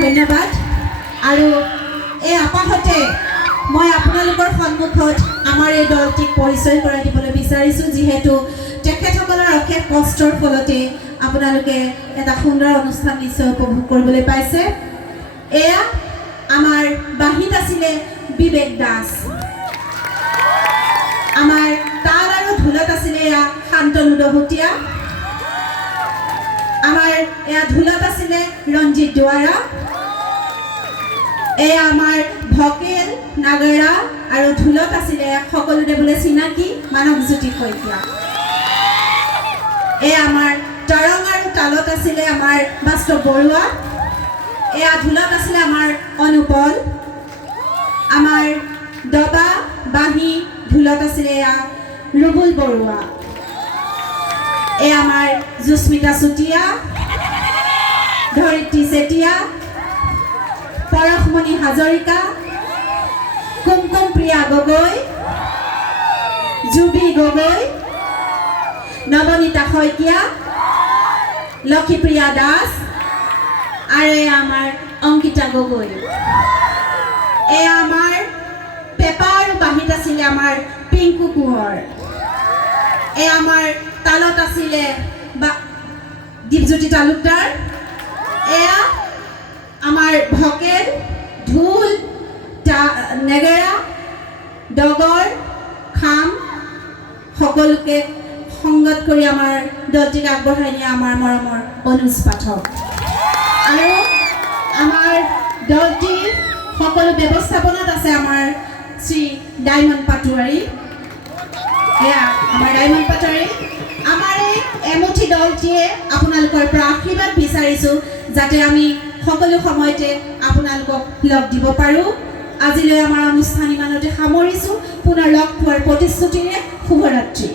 ধন্যবাদ। আৰু এই আপাহতে মই আপোনালোকৰ সন্মুখত আমাৰ এই দলটিক পৰিচয় কৰাই দিবলৈ বিচাৰিছোঁ, যিহেতু তেখেতসকলৰ অশেষ কষ্টৰ ফলতে আপোনালোকে এটা সুন্দৰ অনুষ্ঠান নিশ্চয় উপভোগ কৰিবলৈ পাইছে। এয়া আমাৰ বাঁহীত আছিলে বিবেক দাস, আমাৰ তাল আৰু ঢোলত আছিলে এয়া শান্তনু দহোটীয়া, আমাৰ এয়া ঢোলত আছিলে ৰঞ্জিত দুৱাৰা, এয়া আমাৰ ভকেল নাগৰা আৰু ঢোলত আছিলে সকলোৰে বোলে চিনাকি মানৱজ্যোতি শইকীয়া, এয়া আমাৰ তৰং আৰু তালত আছিলে আমাৰ বাস্তৱ বৰুৱা, এয়া ঢোলত আছিলে আমাৰ অনুপল, আমাৰ দবা বাঁহী ঢোলত আছিলে এয়া ৰুবুল বৰুৱা, এয়া আমাৰ জুস্মিতা চুতীয়া, ধৰিত্ৰী চেতিয়া, পৰশমণি হাজৰিকা, কুমকুম প্ৰিয়া গগৈ, জুবি গগৈ, নৱনীতা শইকীয়া, লক্ষীপ্ৰিয়া দাস আৰু এয়া আমাৰ অংকিতা গগৈ। এয়া আমাৰ পেপা আৰু বাঁহীত আছিলে আমাৰ পিংকু কোঁৱৰ, এয়া আমাৰ তালত আছিলে দীপজ্যোতি তালুকদাৰ, এয়া আমাৰ ভকেল ঢোল নেগেৰা ডগৰ খাম সকলোকে সংগত কৰি আমাৰ দলটিক আগবঢ়াই নিয়া আমাৰ মৰমৰ অনুজ পাঠক আৰু আমাৰ দলটিৰ সকলো ব্যৱস্থাপনাত আছে আমাৰ শ্ৰী ডায়মণ্ড পাটোৱাৰী, এয়া আমাৰ ডায়মণ্ড পাটোৱাৰী। আমাৰ এই এমুঠি দলটিয়ে আপোনালোকৰ পৰা আশীৰ্বাদ বিচাৰিছোঁ যাতে আমি সকলো সময়তে আপোনালোকক লগ দিব পাৰোঁ। আজিলৈ আমাৰ অনুষ্ঠান ইমানতে সামৰিছোঁ, পুনৰ লগ পোৱাৰ প্ৰতিশ্ৰুতিৰে শুভৰাত্ৰি।